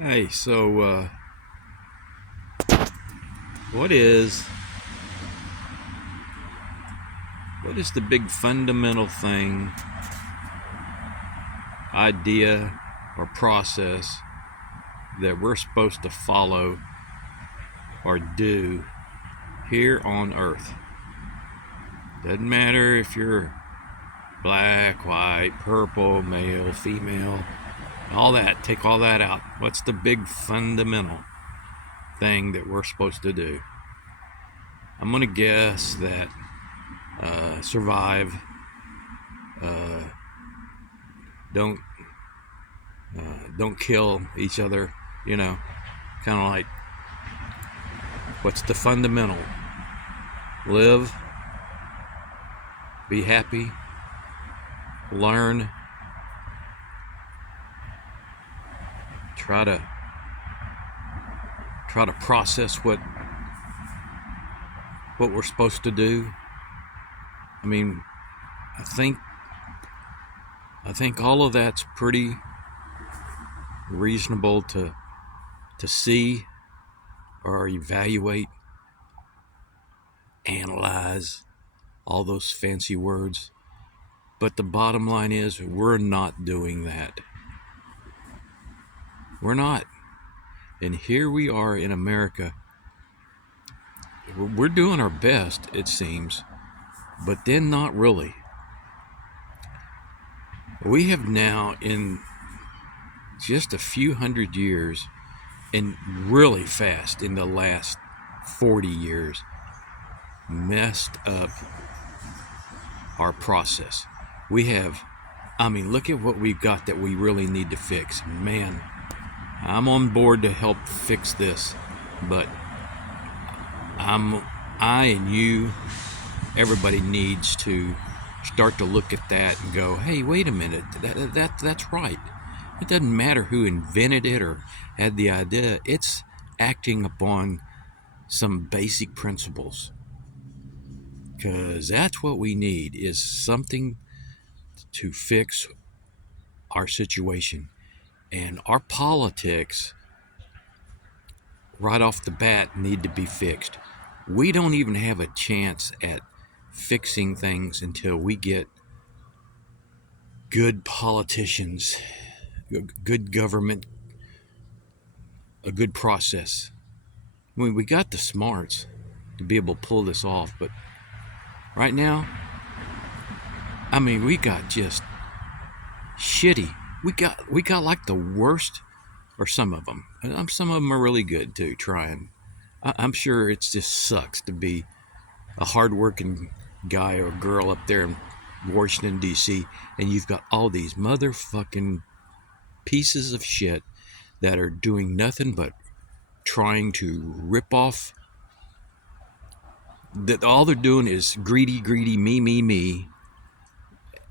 Hey, so what is what is the big fundamental thing, idea, or process that we're supposed to follow or do here on Earth? Doesn't matter if you're black, white, purple, male, female, all that. Take all that out. What's the big fundamental thing that we're supposed to do? I'm gonna guess that survive. Uh, don't don't kill each other. You know, kind of like what's the fundamental? Live, be happy, learn, try to process what we're supposed to do. I mean, I think all of that's pretty reasonable to see or evaluate, analyze, all those fancy words. But the bottom line is we're not doing that. We're not. And here we are in America. We're doing our best, it seems, but then not really. We have now, in just a few hundred years, and really fast in the last 40 years, messed up our process. We have, look at what we've got that we really need to fix. Man, I'm on board to help fix this, but I and you, everybody needs to start to look at that and go, hey, wait a minute, that's right. It doesn't matter who invented it or had the idea. It's acting upon some basic principles, because that's what we need, is something to fix our situation. And our politics right off the bat need to be fixed. We don't even have a chance at fixing things until we get good politicians, good government, a good process. I mean, we got the smarts to be able to pull this off, but right now, we got just shitty. We got like the worst, or some of them. Some of them are really good too. Trying. I'm sure it just sucks to be a hardworking guy or girl up there in Washington D.C. and you've got all these motherfucking pieces of shit that are doing nothing but trying to rip off. That all they're doing is greedy, me,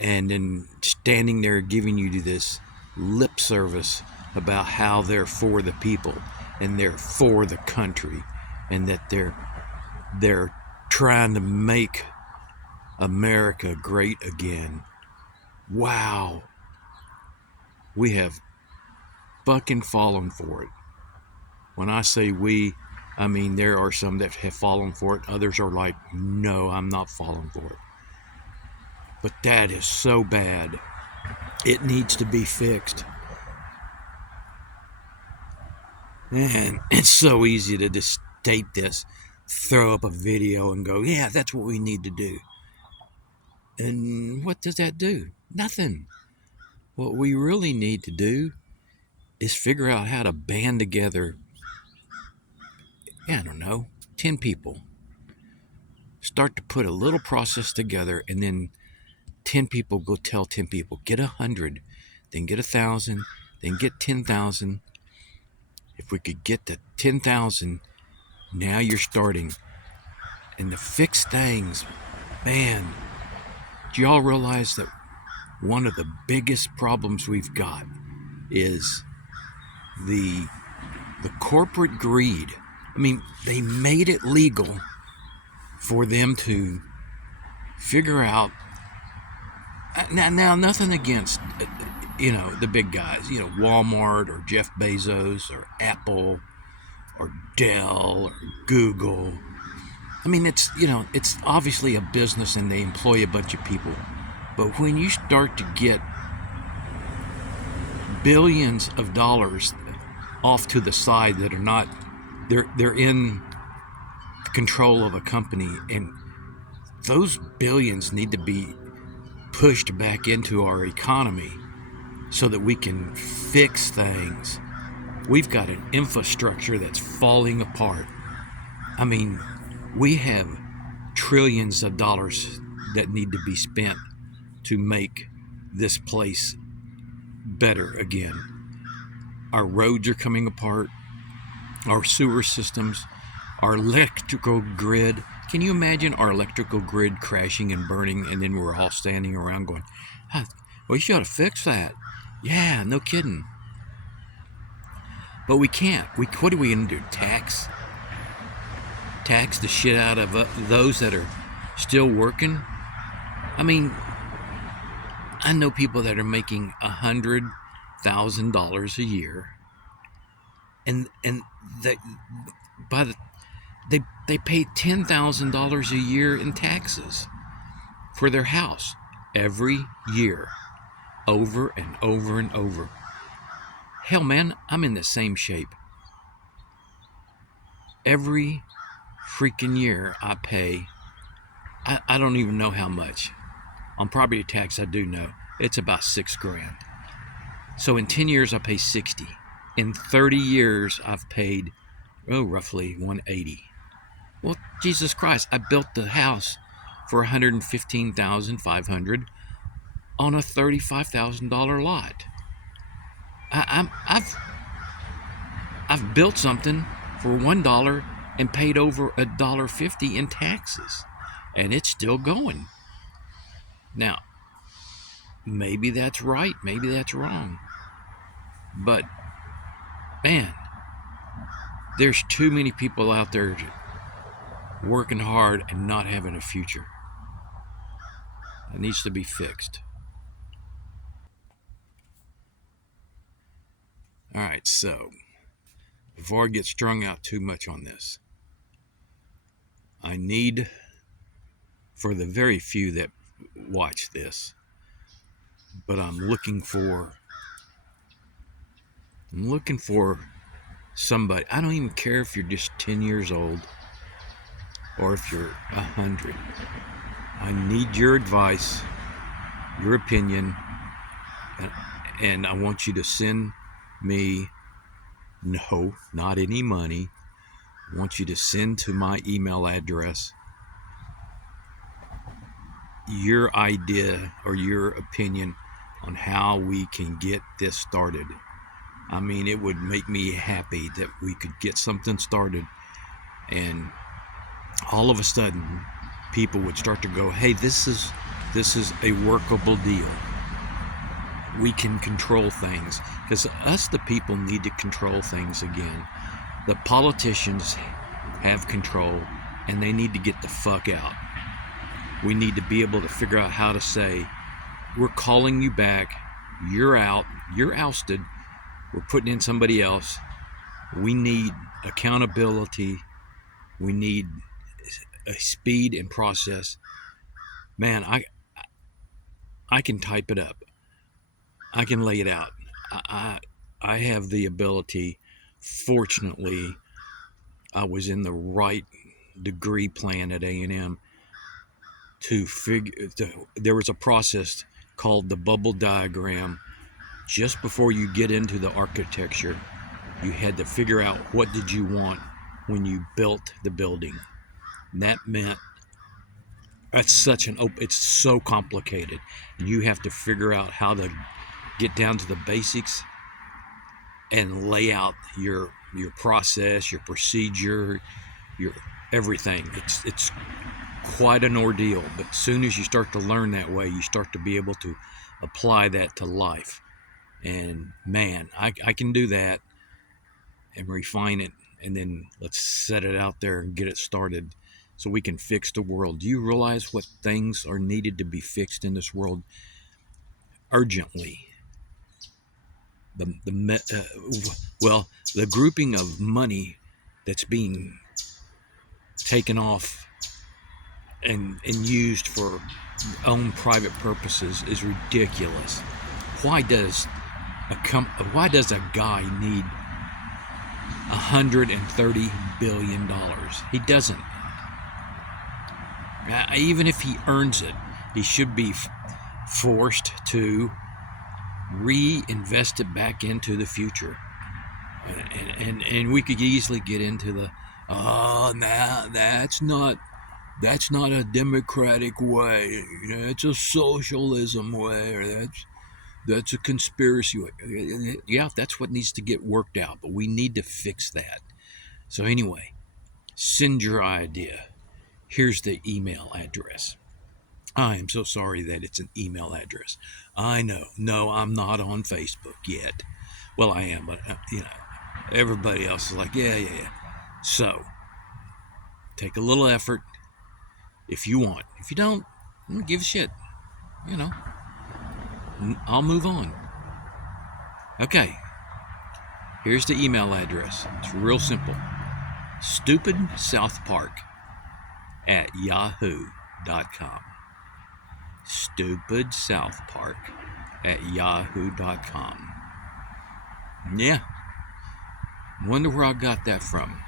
and then standing there giving you this lip service about how they're for the people and they're for the country and that they're trying to make America great again. Wow. We have fucking fallen for it. When I say we, there are some that have fallen for it. Others are like, no, I'm not falling for it. But that is so bad. It needs to be fixed. And it's so easy to just state this, throw up a video and go, yeah, that's what we need to do. And what does that do? Nothing. What we really need to do is figure out how to band together, I don't know, 10 people. Start to put a little process together, and then 10 people go tell 10 people, get 100, then get 1,000, then get 10,000. If we could get to 10,000, now you're starting. And to fix things, man, do y'all realize that one of the biggest problems we've got is the corporate greed? They made it legal for them to figure out. Now nothing against the big guys, Walmart or Jeff Bezos or Apple or Dell or Google. I mean, it's obviously a business and they employ a bunch of people. But when you start to get billions of dollars off to the side that are not, they're in control of a company, and those billions need to be pushed back into our economy so that we can fix things. We've got an infrastructure that's falling apart. I mean, we have trillions of dollars that need to be spent to make this place better again. Our roads are coming apart, our sewer systems, our electrical grid. Can you imagine our electrical grid crashing and burning, and then we're all standing around going, well, you gotta fix that. Yeah, no kidding. But we can't. What are we gonna do? Tax the shit out of those that are still working? I mean, I know people that are making $100,000 a year, and they they pay $10,000 a year in taxes for their house every year, over and over and over. Hell, man, I'm in the same shape. Every freaking year I pay, I don't even know how much. On property tax, I do know. It's about $6,000. So in 10 years, I pay 60. In 30 years, I've paid, roughly 180. Well, Jesus Christ, I built the house for $115,500 on a $35,000 lot. I've built something for $1 and paid over $1.50 in taxes, and it's still going. Now, maybe that's right, maybe that's wrong, but man, there's too many people out there working hard and not having a future. It needs to be fixed. All right, so before I get strung out too much on this, I need, for the very few that watch this, but I'm looking for somebody. I don't even care if you're just 10 years old or if you're 100. I need your advice, your opinion, and I want you to send me, no, not any money. I want you to send to my email address your idea or your opinion on how we can get this started. I mean, it would make me happy that we could get something started, and all of a sudden people would start to go, hey, this is a workable deal. We can control things, because us, the people, need to control things again. The politicians have control, and they need to get the fuck out. We need to be able to figure out how to say, we're calling you back, you're out, you're ousted, we're putting in somebody else. We need accountability. We need a speed and process. Man, I can type it up. I can lay it out. I have the ability. Fortunately, I was in the right degree plan at A&M to figure. There was a process called the bubble diagram. Just before you get into the architecture, you had to figure out what did you want when you built the building. And that meant it's so complicated. You have to figure out how to get down to the basics and lay out your process, your procedure, your everything. It's quite an ordeal, but as soon as you start to learn that way, you start to be able to apply that to life. And man, I can do that and refine it, and then let's set it out there and get it started so we can fix the world. Do you realize what things are needed to be fixed in this world urgently? well, the grouping of money that's being taken off and used for own private purposes is ridiculous. Why does a guy need $130 billion? He doesn't. Even if he earns it, he should be forced to reinvest it back into the future. And we could easily get into the that's not a democratic way. It's a socialism way, or that's a conspiracy way. Yeah, that's what needs to get worked out, but we need to fix that. So anyway, send your idea. Here's the email address. I am so sorry that it's an email address. I know. No, I'm not on Facebook yet. Well, I am, but everybody else is like, yeah. So, take a little effort if you want. If you don't, give a shit. I'll move on. Okay. Here's the email address. It's real simple. StupidSouthPark@yahoo.com. StupidSouthPark@yahoo.com. Yeah. Wonder where I got that from.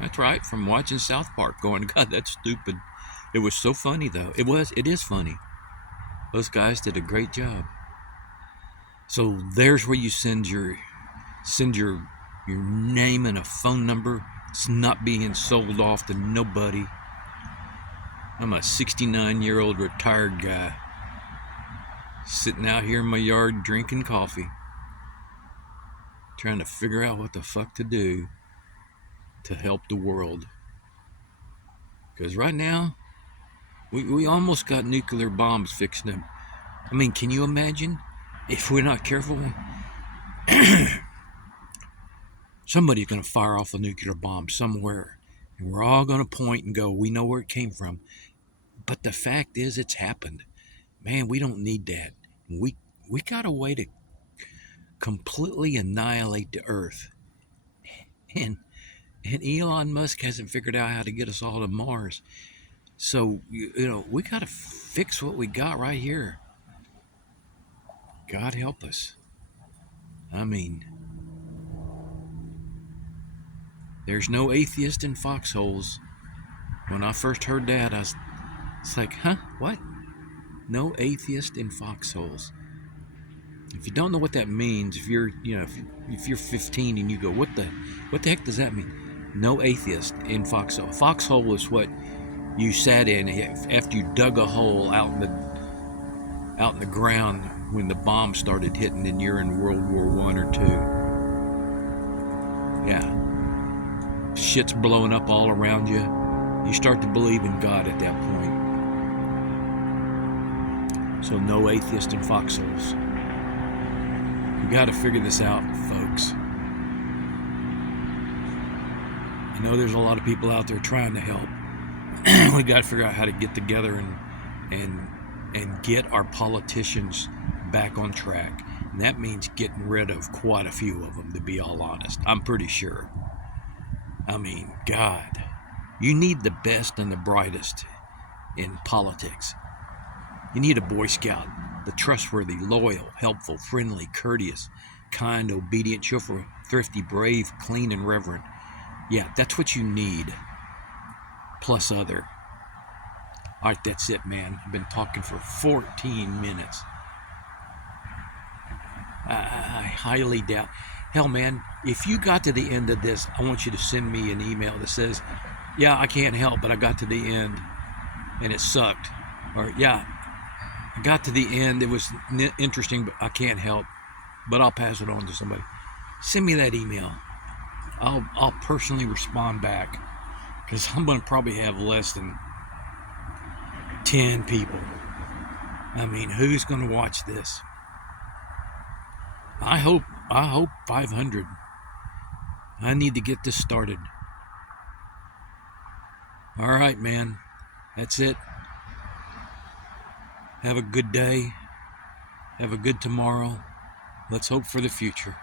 That's right, from watching South Park, going, God, that's stupid. It was so funny, though. It is funny. Those guys did a great job. So there's where you send your name and a phone number. It's not being sold off to nobody. I'm a 69-year-old retired guy sitting out here in my yard drinking coffee, trying to figure out what the fuck to do to help the world. Because right now, we almost got nuclear bombs fixing them. I mean, can you imagine if we're not careful? Somebody's going to fire off a nuclear bomb somewhere, and we're all going to point and go, we know where it came from. But the fact is, it's happened. Man, we don't need that. We got a way to completely annihilate the earth. And Elon Musk hasn't figured out how to get us all to Mars. So, we got to fix what we got right here. God help us. I mean, there's no atheist in foxholes. When I first heard that, it's like, huh? What? No atheist in foxholes. If you don't know what that means, if you're 15 and you go, what the heck does that mean? No atheist in foxhole. Foxhole is what you sat in after you dug a hole out in the ground when the bomb started hitting and you're in World War I or II. Yeah. Shit's blowing up all around you. You start to believe in God at that point. So no atheist in foxholes. We got to figure this out, folks. I know there's a lot of people out there trying to help. We got to figure out how to get together and get our politicians back on track. And that means getting rid of quite a few of them, to be all honest. I'm pretty sure. I mean, God, you need the best and the brightest in politics. You need a Boy Scout, the trustworthy, loyal, helpful, friendly, courteous, kind, obedient, cheerful, thrifty, brave, clean, and reverent. Yeah, that's what you need. Plus other. All right, that's it, man. I've been talking for 14 minutes. I highly doubt. Hell, man, if you got to the end of this, I want you to send me an email that says, yeah, I can't help, but I got to the end and it sucked. Or, yeah, I got to the end, it was interesting, but I can't help, but I'll pass it on to somebody. Send me that email. I'll personally respond back, because I'm going to probably have less than 10 people. I mean, who's going to watch this? I hope 500. I need to get this started. All right, man. That's it. Have a good day. Have a good tomorrow. Let's hope for the future.